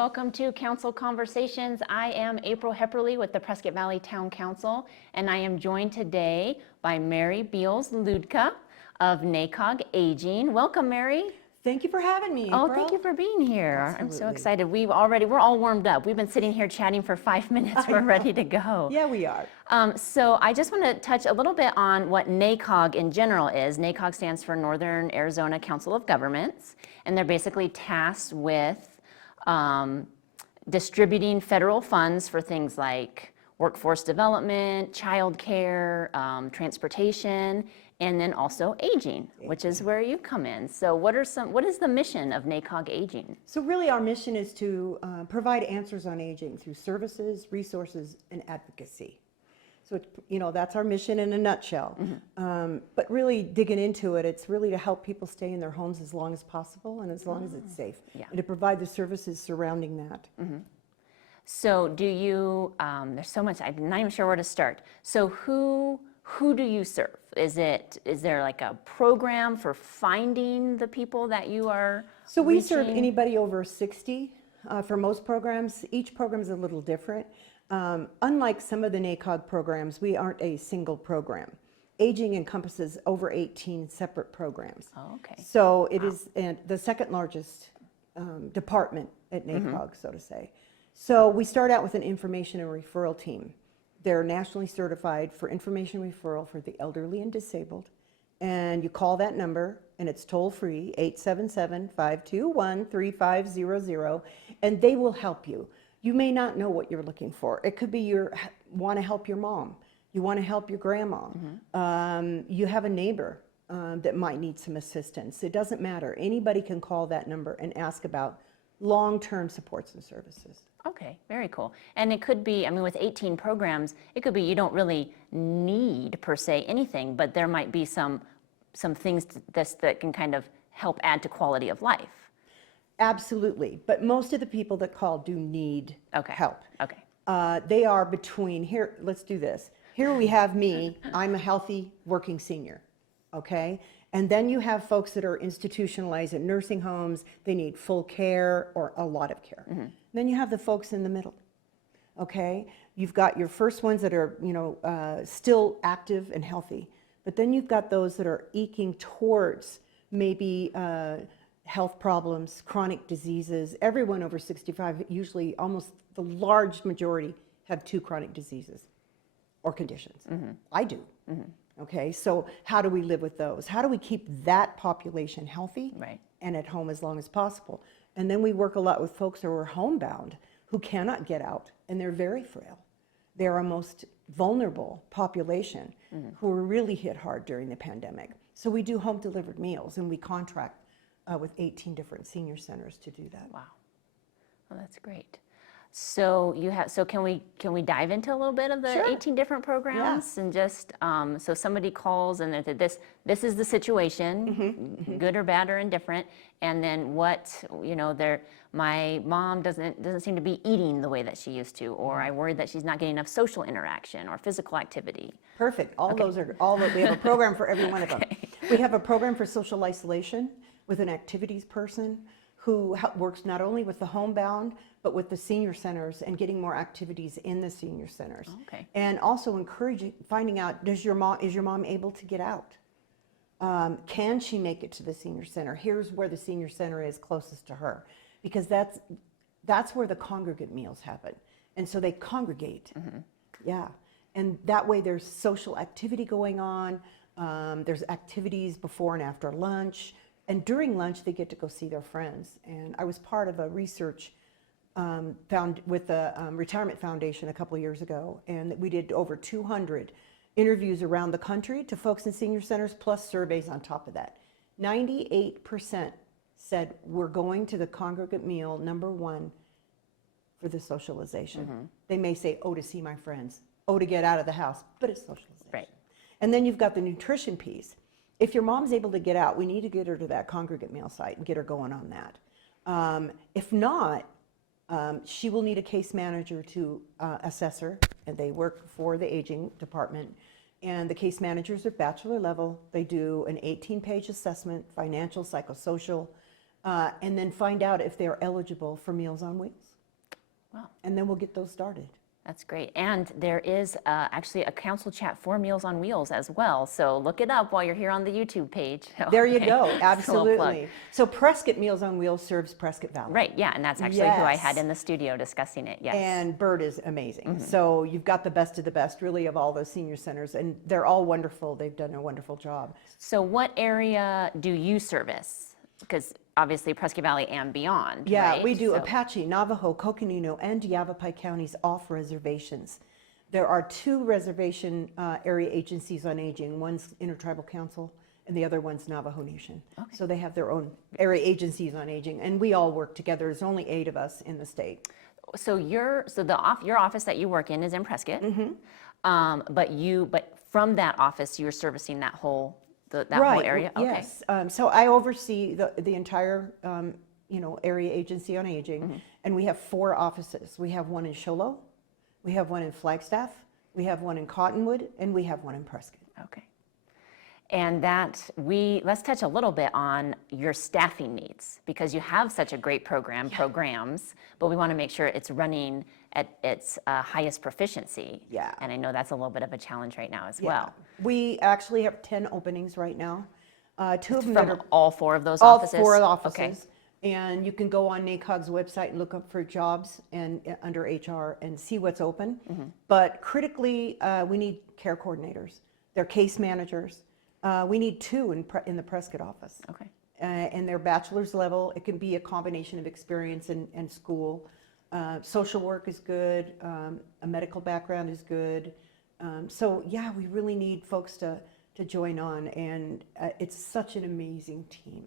welcome to Council Conversations. I am April Hepperle with the Prescott Valley Town Council, and I am joined today by Mary Beals-Luedtke of NACOG Aging. Welcome, Mary. Thank you for having me, April. Oh, thank you for being here. Absolutely. I'm so excited. We're all warmed up. We've been sitting here chatting for 5 minutes. We're ready to go. Yeah, we are. So I just want to touch a little bit on what NACOG in general is. NACOG stands for Northern Arizona Council of Governments, and they're basically tasked with distributing federal funds for things like workforce development, child care, transportation, and then also aging, which is where you come in. So what is the mission of NACOG Aging? So really our mission is to provide answers on aging through services, resources, and advocacy. So that's our mission in a nutshell. Mm-hmm. But really digging into it, it's really to help people stay in their homes as long as possible and as long as it's safe, and to provide the services surrounding that. Mm-hmm. So do you, there's so much, I'm not even sure where to start. So who do you serve? Is there like a program for finding the people that you are So we reaching? serve anybody over 60 for most programs. Each program is a little different. Unlike some of the NACOG programs, we aren't a single program. Aging encompasses over 18 separate programs. Oh, okay. So it is the second largest department at NACOG, so to say. So we start out with an information and referral team. They're nationally certified for information referral for the elderly and disabled. And you call that number, and it's toll-free, 877-521-3500, and they will help you. You may not know what you're looking for. It could be you want to help your mom. You want to help your grandma. Mm-hmm. You have a neighbor that might need some assistance. It doesn't matter. Anybody can call that number and ask about long-term supports and services. Okay, very cool. And it could be, I mean, with 18 programs, it could be you don't really need per se anything, but there might be some things that can kind of help add to quality of life. Absolutely, but most of the people that call do need help. Okay. They are between, here, let's do this. Here we have me, I'm a healthy working senior, okay? And then you have folks that are institutionalized in nursing homes, they need full care or a lot of care. Mm-hmm. Then you have the folks in the middle, okay? You've got your first ones that are, still active and healthy, but then you've got those that are eking towards maybe health problems, chronic diseases. Everyone over 65, usually almost the large majority, have 2 chronic diseases or conditions. Mm-hmm. I do. Mm-hmm. Okay, so how do we live with those? How do we keep that population healthy and at home as long as possible? And then we work a lot with folks who are homebound, who cannot get out, and they're very frail. They're our most vulnerable population who were really hit hard during the pandemic. So we do home delivered meals, and we contract with 18 different senior centers to do that. Wow, well, that's great. So can we dive into a little bit of the 18 different programs and just so somebody calls and this is the situation, good or bad or indifferent, and then my mom doesn't seem to be eating the way that she used to, or I worry that she's not getting enough social interaction or physical activity. Perfect. We have a program for every one of them. We have a program for social isolation with an activities person who works not only with the homebound, but with the senior centers and getting more activities in the senior centers. Okay. And also finding out, is your mom able to get out? Can she make it to the senior center? Here's where the senior center is closest to her. Because that's where the Congregate Meals happen. And so they congregate. Mm-hmm. Yeah. And that way there's social activity going on. There's activities before and after lunch. And during lunch, they get to go see their friends. And I was part of a research with the Retirement Foundation a couple of years ago, and we did over 200 interviews around the country to folks in senior centers, plus surveys on top of that. 98% said we're going to the Congregate Meal #1 for the socialization. Mm-hmm. They may say, oh, to see my friends, oh, to get out of the house, but it's socialization. Right. And then you've got the nutrition piece. If your mom's able to get out, we need to get her to that Congregate Meal site and get her going on that. If not, she will need a case manager to assess her, and they work for the aging department. And the case managers are bachelor level. They do an 18-page assessment, financial, psychosocial, and then find out if they're eligible for Meals on Wheels. Wow. And then we'll get those started. That's great. And there is actually a council chat for Meals on Wheels as well. So look it up while you're here on the YouTube page. There you go. Just a little plug. Absolutely. So Prescott Meals on Wheels serves Prescott Valley. Right, yeah, and that's actually who I had Yes. in the studio discussing it, yes. And Bert is amazing. So you've got the best of the best, really, of all those senior centers, and they're all wonderful. They've done a wonderful job. So what area do you service? Because obviously Prescott Valley and beyond, Yeah, right? we do So- Apache, Navajo, Coconino, and Yavapai counties off reservations. There are 2 reservation area agencies on aging. One's Intertribal Council, and the other one's Navajo Nation. Okay. So they have their own area agencies on aging, and we all work together. There's only 8 of us in the state. So your office that you work in is in Prescott, Mm-hmm. but from that office you're servicing that whole that whole Right, area. Okay. yes. So I oversee the entire area agency on aging, and we have 4 offices. We have one in Sholo, we have one in Flagstaff, we have one in Cottonwood, and we have one in Prescott. Okay. And let's touch a little bit on your staffing needs, because you have such a great programs, but we want to make sure it's running at its highest proficiency. Yeah. And I know that's a little bit of a challenge right now as Yeah. well. We actually have 10 openings right now. 2 of them that From are all 4 of those all offices? 4 Okay. offices. And you can go on NACOG's website and look up for jobs and under HR and see what's open. But critically, we need care coordinators. They're case managers. We need 2 in the Prescott office. Okay. And they're bachelor's level. It can be a combination of experience and school. Social work is good. A medical background is good. So yeah, we really need folks to join on, and it's such an amazing team.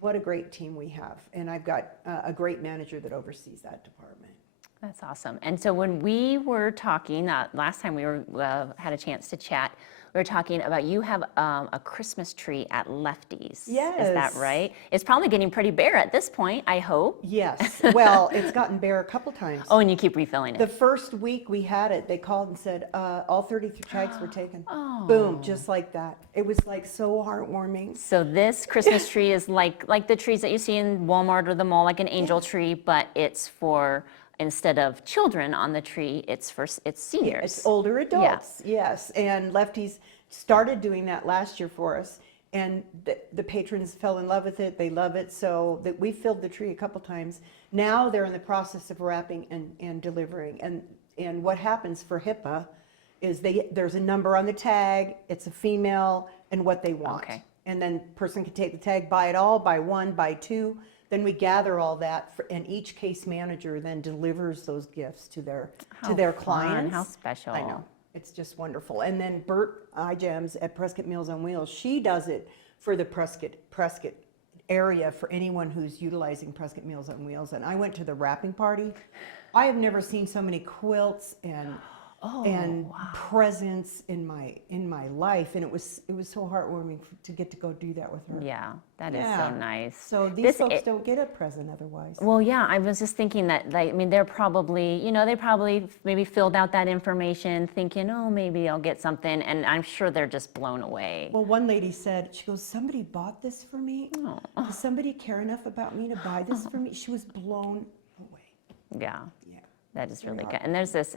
What a great team we have, and I've got a great manager that oversees that department. That's awesome. And so when we were talking, last time we had a chance to chat, we were talking about you have a Christmas tree at Lefty's. Yes. Is that right? It's probably getting pretty bare at this point, I hope. Yes, well, it's gotten bare a couple times. Oh, and you keep refilling The it. first week we had it, they called and said, all 33 tags were taken. Oh. Boom, just like that. It was like so heartwarming. So this Christmas tree is like the trees that you see in Walmart or the mall, like an angel tree, but it's for, instead of children on the tree, it's seniors. It's older adults, yes. And Lefty's started doing that last year for us, and the patrons fell in love with it. They love it, so that we filled the tree a couple times. Now they're in the process of wrapping and delivering. And what happens for HIPAA is there's a number on the tag, it's a female, and what they want. Okay. And then person can take the tag, buy it all, buy 1, buy 2. Then we gather all that, and each case manager then delivers those gifts to their Fun, clients. how special. I know, it's just wonderful. And then Bert Igems at Prescott Meals on Wheels, she does it for the Prescott area for anyone who's utilizing Prescott Meals on Wheels. And I went to the wrapping party. I have never seen so many quilts and presents in my life, and it was so heartwarming to get to go do that with her. Yeah, that is so nice. So these folks don't get a present otherwise. Well, yeah, I was just thinking that, like, I mean, they're probably, they probably maybe filled out that information thinking, oh, maybe I'll get something, and I'm sure they're just blown away. Well, one lady said, she goes, somebody bought this for me? Does somebody care enough about me to buy this for me? She was blown away. Yeah, Yeah. that is really good. And there's this,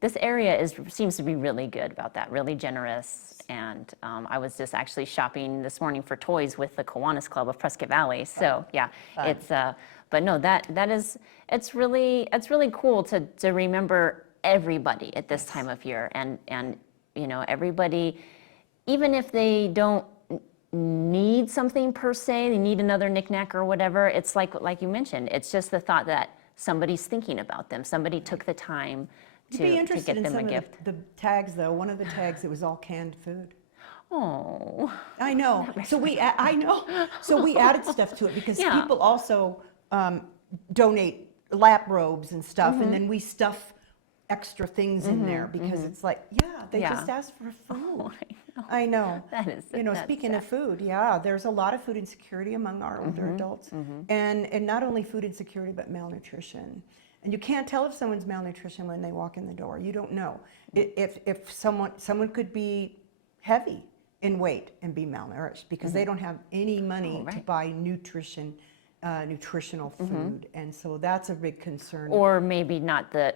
this area seems to be really good about that, really generous. And I was just actually shopping this morning for toys with the Kiwanis Club of Prescott Valley. So yeah, it's, but no, it's really cool to remember everybody at this time of year. And everybody, even if they don't need something per se, they need another knickknack or whatever, it's like you mentioned, it's just the thought that somebody's thinking about them. Somebody took the time You'd be to interested get in them a some gift. of the tags, though. One of the tags, it was all canned food. Oh, I know. So I know. So we added stuff to it because Yeah. people also donate lap robes and stuff, and then we stuff extra things in there because it's like, they just asked for food. I know. That is, Speaking of food, there's a lot of food insecurity among our older adults, and not only food insecurity, but malnutrition. And you can't tell if someone's malnutrition when they walk in the door. You don't know. If someone could be heavy in weight and be malnourished because they don't have any money to buy nutrition nutritional food, and so that's a big concern. Or maybe not they're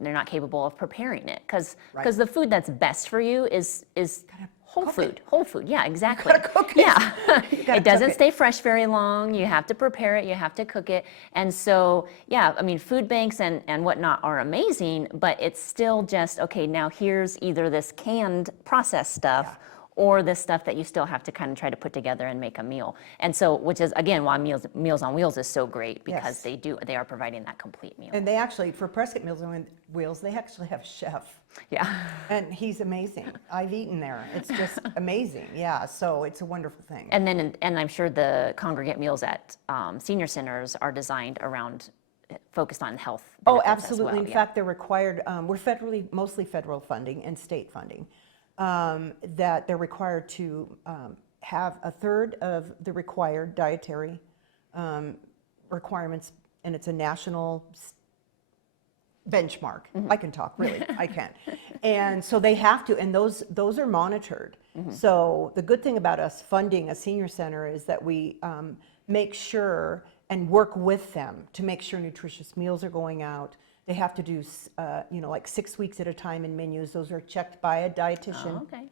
not capable of preparing it, because the food that's best for you is whole food. Yeah, exactly. You gotta cook it. Yeah, it doesn't cook it. stay fresh very long. You have to prepare it. You have to cook it. And so, yeah, I mean, food banks and whatnot are amazing, but it's still just, okay, now here's either this canned processed stuff or this stuff that you still have to kind of try to put together and make a meal. And so, which is, again, why Meals on Wheels is so great, because they are providing that complete meal. And they actually, for Prescott Meals on Wheels, they actually have a chef. Yeah. And he's amazing. I've eaten there. It's just amazing. Yeah, so it's a wonderful thing. And then, and I'm sure the congregate meals at senior centers are designed around, focused on health Oh, benefits as absolutely. well. In fact, they're required, we're mostly federal funding and state funding, that they're required to have a third of the required dietary requirements, and it's a national benchmark. I can talk, really, I can. And so they have to, and those are monitored. So the good thing about us funding a senior center is that we make sure and work with them to make sure nutritious meals are going out. They have to do, like 6 weeks at a time in menus. Those are checked by a dietitian. Oh, okay.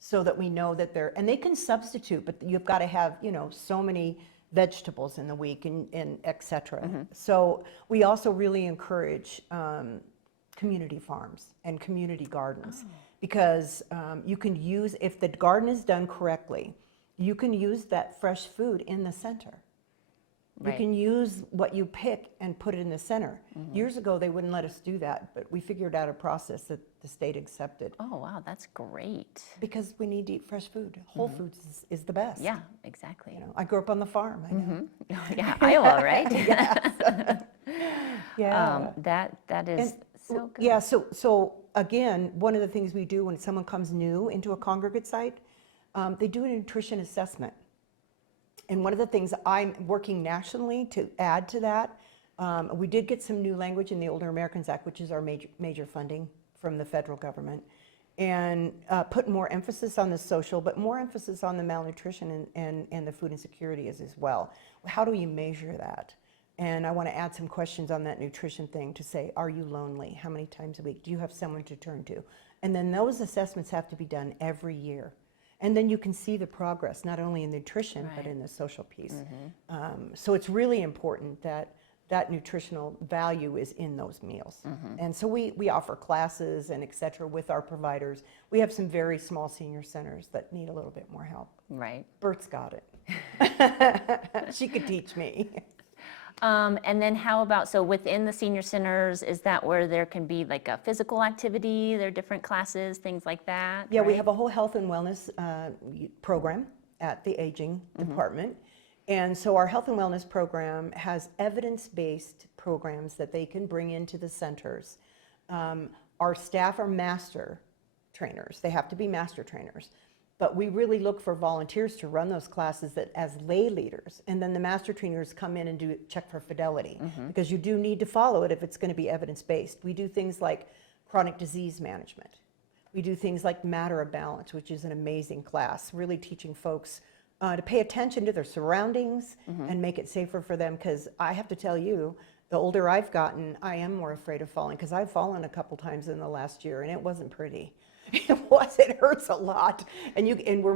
So that we know that they're, and they can substitute, but you've got to have, so many vegetables in the week and et cetera. So we also really encourage community farms and community gardens, because you can use, if the garden is done correctly, you can use that fresh food in the center. You can use what you pick and put it in the center. Years ago, they wouldn't let us do that, but we figured out a process that the state accepted. Oh, wow, that's great. Because we need to eat fresh food. Whole foods is the best. Yeah, exactly. I grew up on the farm. I know. Yeah, Iowa, right? Yeah. That is so good. Yeah, so again, one of the things we do when someone comes new into a congregate site, they do a nutrition assessment. And one of the things I'm working nationally to add to that, we did get some new language in the Older Americans Act, which is our major funding from the federal government, and put more emphasis on the social, but more emphasis on the malnutrition and the food insecurity as well. How do you measure that? And I want to add some questions on that nutrition thing to say, are you lonely? How many times a week? Do you have someone to turn to? And then those assessments have to be done every year. And then you can see the progress, not only in nutrition, but in the social piece. So it's really important that that nutritional value is in those meals. And so we offer classes and et cetera with our providers. We have some very small senior centers that need a little bit more help. Right. Bert's got it. She could teach me. And then how about, so within the senior centers, is that where there can be like a physical activity, there are different classes, things like that? Yeah, we right? have a whole health and wellness program at the Aging Department. And so our health and wellness program has evidence-based programs that they can bring into the centers. Our staff are master trainers. They have to be master trainers. But we really look for volunteers to run those classes that as lay leaders. And then the master trainers come in and check for fidelity, because you do need to follow it if it's going to be evidence-based. We do things like chronic disease management. We do things like Matter of Balance, which is an amazing class, really teaching folks to pay attention to their surroundings and make it safer for them. Because I have to tell you, the older I've gotten, I am more afraid of falling, because I've fallen a couple times in the last year and it wasn't pretty. It hurts a lot, and we're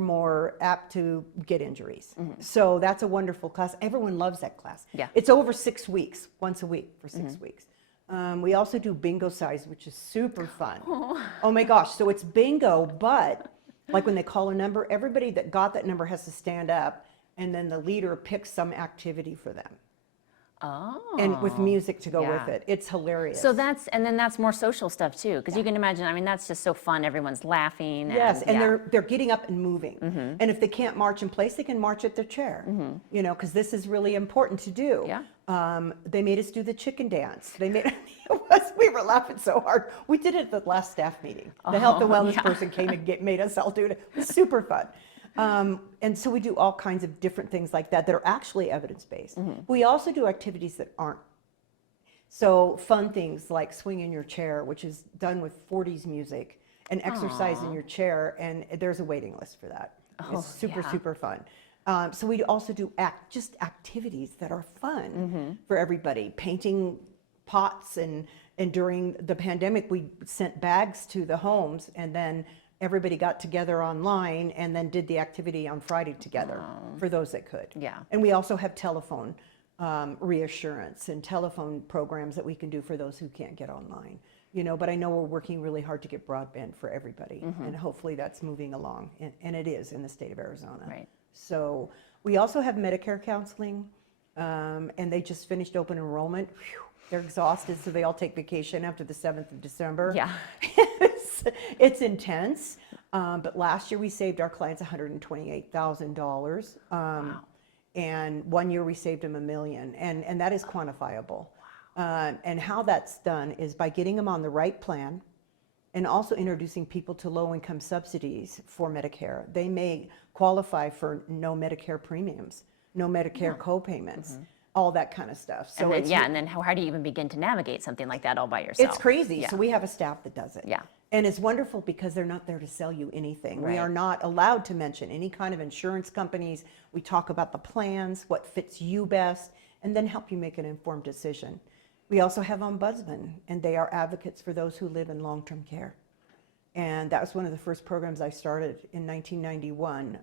more apt to get injuries. So that's a wonderful class. Everyone loves that class. Yeah. It's over 6 weeks, once a week for 6 weeks. We also do bingo size, which is super fun. Oh my gosh, so it's bingo, but like when they call a number, everybody that got that number has to stand up, and then the leader picks some activity for them. Oh. And with music to go with it. It's hilarious. So and then that's more social stuff too, because you can imagine, I mean, that's just so fun. Everyone's laughing. Yes, and they're getting up and moving. And if they can't march in place, they can march at their chair, because this is really important to do. Yeah. They made us do the chicken dance. We were laughing so hard. We did it at the last staff meeting. The health and wellness person came and made us all do it. It was super fun. And so we do all kinds of different things like that are actually evidence-based. We also do activities that aren't. So fun things like swing in your chair, which is done with 40s music, and exercise in your chair, and there's a waiting list for that. It's super fun. So we also do just activities that are fun for everybody. Painting pots, and during the pandemic, we sent bags to the homes, and then everybody got together online and then did the activity on Friday together for those that could. Yeah. And we also have telephone reassurance and telephone programs that we can do for those who can't get online. But I know we're working really hard to get broadband for everybody, and hopefully that's moving along, and it is in the state of Arizona. Right. So we also have Medicare counseling, and they just finished open enrollment. Whew, they're exhausted, so they all take vacation after the 7th of December. Yeah. It's intense, but last year we saved our clients $128,000. Wow. And 1 year we saved them $1 million, and that is quantifiable. And how that's done is by getting them on the right plan, and also introducing people to low-income subsidies for Medicare. They may qualify for no Medicare premiums, no Medicare co-payments, all that kind of stuff. So And then how do you even begin to navigate something like that all by yourself? it's crazy. Yeah. So we have a staff that does it. Yeah. And it's wonderful because they're not there to sell you anything. We Right. are not allowed to mention any kind of insurance companies. We talk about the plans, what fits you best, and then help you make an informed decision. We also have ombudsmen, and they are advocates for those who live in long-term care. And that was one of the first programs I started in 1991.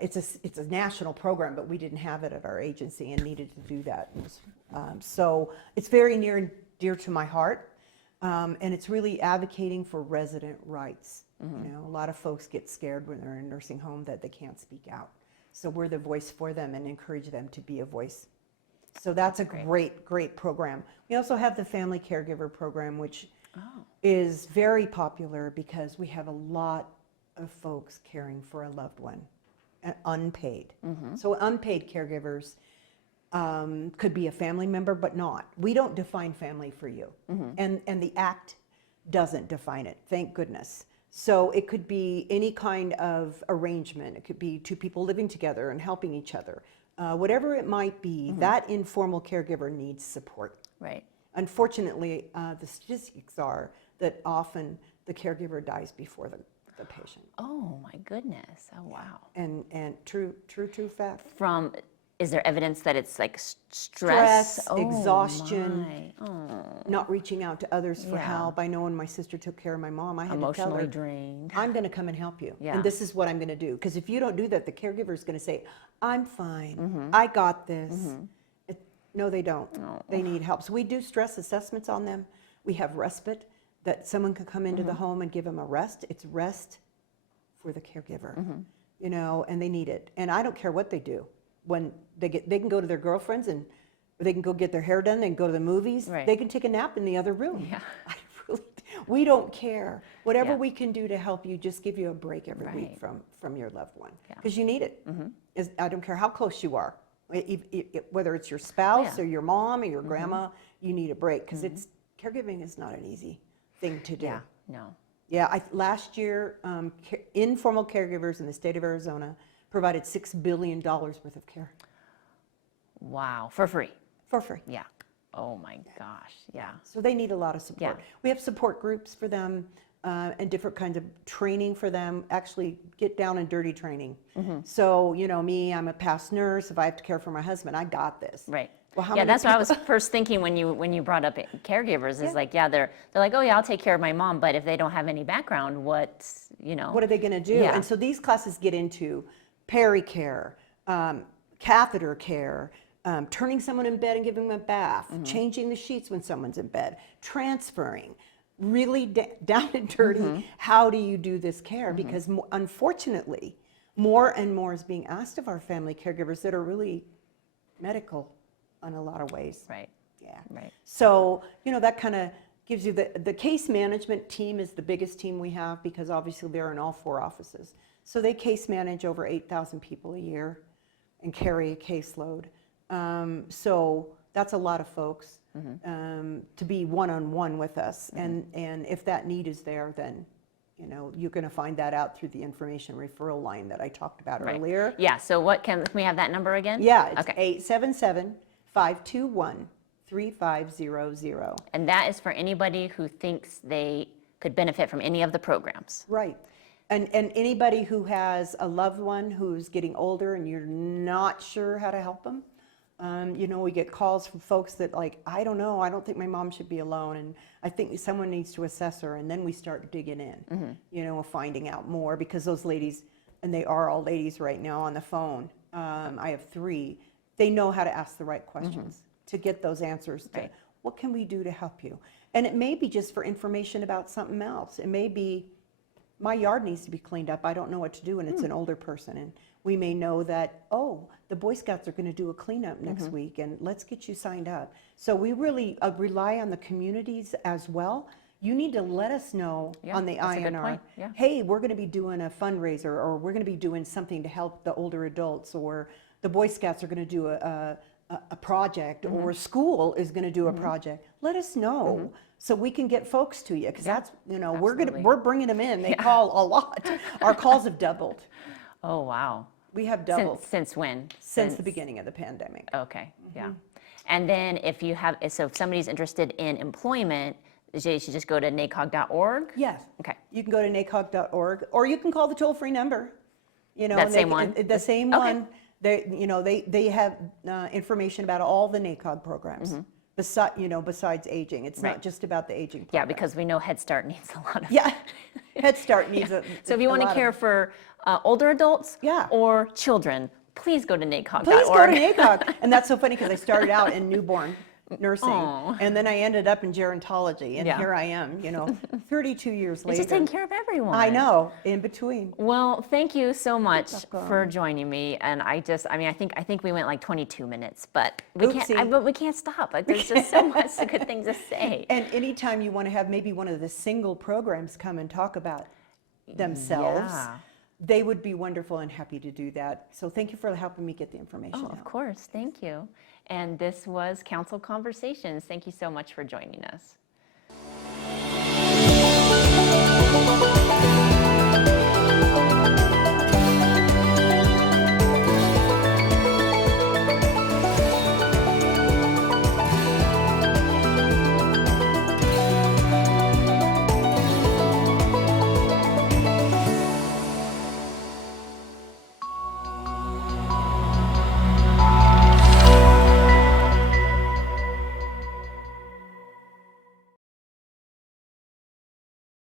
It's a national program, but we didn't have it at our agency and needed to do that. So it's very near and dear to my heart, and it's really advocating for resident rights. A lot of folks get scared when they're in a nursing home that they can't speak out. So we're the voice for them and encourage them to be a voice. So that's a great program. We also have the Family Caregiver Program, which is very popular because we have a lot of folks caring for a loved one, unpaid. So unpaid caregivers could be a family member, but not. We don't define family for you. And the Act doesn't define it, thank goodness. So it could be any kind of arrangement. It could be two people living together and helping each other. Whatever it might be, that informal caregiver needs support. Right. Unfortunately, the statistics are that often the caregiver dies before the patient. Oh my goodness. Oh wow. And true fact. Is there evidence that it's like stress? Oh, Exhaustion, my. Oh. not reaching out to others for Yeah. help. I know when my sister took care of my mom, I had to tell Emotionally her, drained. I'm going to come and help you. Yeah. And this is what I'm going to do. Because if you don't do that, the caregiver is going to say, I'm fine. I got this. No, they don't. They need help. So we do stress assessments on them. We have respite, that someone can come into the home and give them a rest. It's rest for the caregiver, and they need it. And I don't care what they do. When they can go to their girlfriends, and they can go get their hair done, they can go to the movies. Right. They can take a nap in the other room. Yeah. We don't care. Whatever Yeah. we can do to help you, just give you a break every week Right. from your loved one. Yeah. Because you need it. I don't care how close you are. Whether it's your spouse Yeah. or your mom or your grandma, you need a break. Because caregiving is not an easy thing to do. Yeah. No. Yeah, last year, informal caregivers in the state of Arizona provided $6 billion worth of care Wow. For free. for free. Yeah. Oh my gosh. Yeah. So they need a lot of support. Yeah. We have support groups for them and different kinds of training for them, actually get down and dirty training. So, me, I'm a past nurse. If I have to care for my husband, I got this. Right. Well, how Yeah, many that's what I people- was first thinking when you brought up caregivers is Yeah. like, yeah, they're like, oh yeah, I'll take care of my mom, but if they don't have any background, what What are they going to do? Yeah. And so these classes get into peri-care, catheter care, turning someone in bed and giving them a bath, changing the sheets when someone's in bed, transferring, really down and dirty, how do you do this care? Because unfortunately, more and more is being asked of our family caregivers that are really medical in a lot of ways. Right. Yeah. Right. So, that kind of gives you the case management team is the biggest team we have because obviously they're in all 4 offices. So they case manage over 8,000 people a year and carry a caseload. So that's a lot of folks to be one-on-one with us. And if that need is there, then, you're going to find that out through the information referral line that I talked about Right. earlier. Yeah. So what can we have that number again? Yeah, it's Okay. 877-521-3500. And that is for anybody who thinks they could benefit from any of the programs. Right. And anybody who has a loved one who's getting older and you're not sure how to help them, you know, we get calls from folks that like, I don't know, I don't think my mom should be alone, and I think someone needs to assess her, and then we start digging in, you know, finding out more, because those ladies, and they are all ladies right now on the phone, I have 3, they know how to ask the right questions to get those answers to, what can we do to help you? And it may be just for information about something else. It may be, my yard needs to be cleaned up, I don't know what to do, and it's an older person, and we may know that, oh, the Boy Scouts are going to do a cleanup next week, and let's get you signed up. So we really rely on the communities as well. You need to let us know on the INR, hey, we're going to be doing a fundraiser, or we're going to be doing something to help the older adults, or the Boy Scouts are going to do a project, or school is going to do a project. Let us know. So we can get folks to you, because that's, you know, we're bringing them in. They call a lot. Our calls have doubled. Oh, wow. We have doubled. Since when? Since the beginning of the pandemic. Okay, yeah. And then if you have, so if somebody's interested in employment, they should just go to NACOG.org? Yes. Okay. You can go to NACOG.org, or you can call the toll-free number. You know, That same one? The same one. They, you know, they have information about all the NACOG programs. Besides aging, it's not just about the aging program. Yeah, because we know Head Start needs a lot of. Yeah, Head Start needs a. So if you want to care for older adults or children, please go to NACOG.org. Please go to NACOG. And that's so funny, because I started out in newborn nursing, and then I ended up in gerontology, and here I am, you know, 32 years later. It's just taking care of everyone. I know, in between. Well, thank you so much for joining me, and I think we went like 22 minutes, but we can't stop. Like, there's just so much good things to say. And anytime you want to have maybe one of the single programs come and talk about themselves, they would be wonderful and happy to do that. So thank you for helping me get the information out. Of course, thank you. And this was Council Conversations. Thank you so much for joining us.